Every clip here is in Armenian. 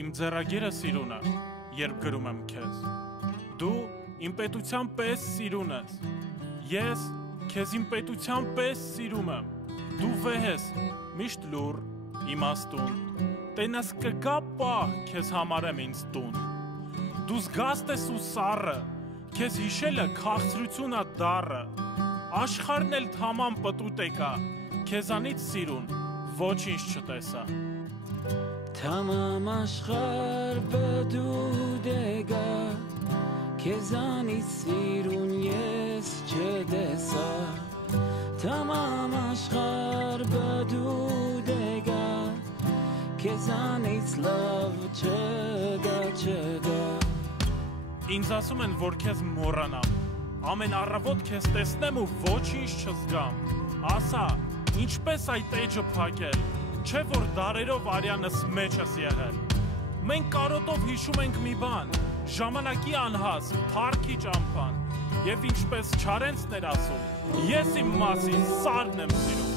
իմ ձեռագիրը սիրուն է, երբ գրում եմ քեզ։ Դու իմ պետության պես սիրուն ես։ Ես քեզ իմ պետության պես սիրում եմ։ Դու վեհ ես, միշտ լուռ, իմաստուն։ Տենաս կգա պահ, քեզ համարեմ ինձ տուն։ Դու զգաստ ես ու սառը, քեզ հիշելը քաղցրություն ա դառը։ Աշխարհն էլ թամամ պտուտ եկա, քեզանից սիրուն ոչինչ չտեսա։ Թամամ աշխարհ պտուտ եկա, քեզանից սիրուն ես չտեսա։ Թամամ աշխարհ պտուտ եկա, քեզանից լավ չգա։ Ինձ ասում են, որ քեզ մոռանամ, ամեն առավոտ քեզ տեսնեմ ու ոչինչ չզգամ։ Ասա, ինչպես այդ էջը փակել, չէ որ դարերով արյանս մեջ ես եղել։ Մենք կարոտով հիշում ենք մի բան, ժամանակի անհաս, փառքի ճամփան, եւ ինչպես Չարենցն էր ասում, ես իմ մասին սարն եմ սիրում։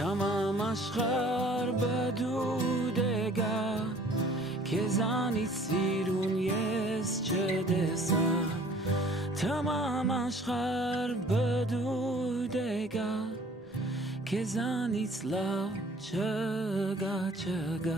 Թամամ աշխարհ պտուտ եկա, քեզանից սիրուն ես չտեսա։ Թամամ աշխարհ պտուտ եկա, քեզանից լավ չգա։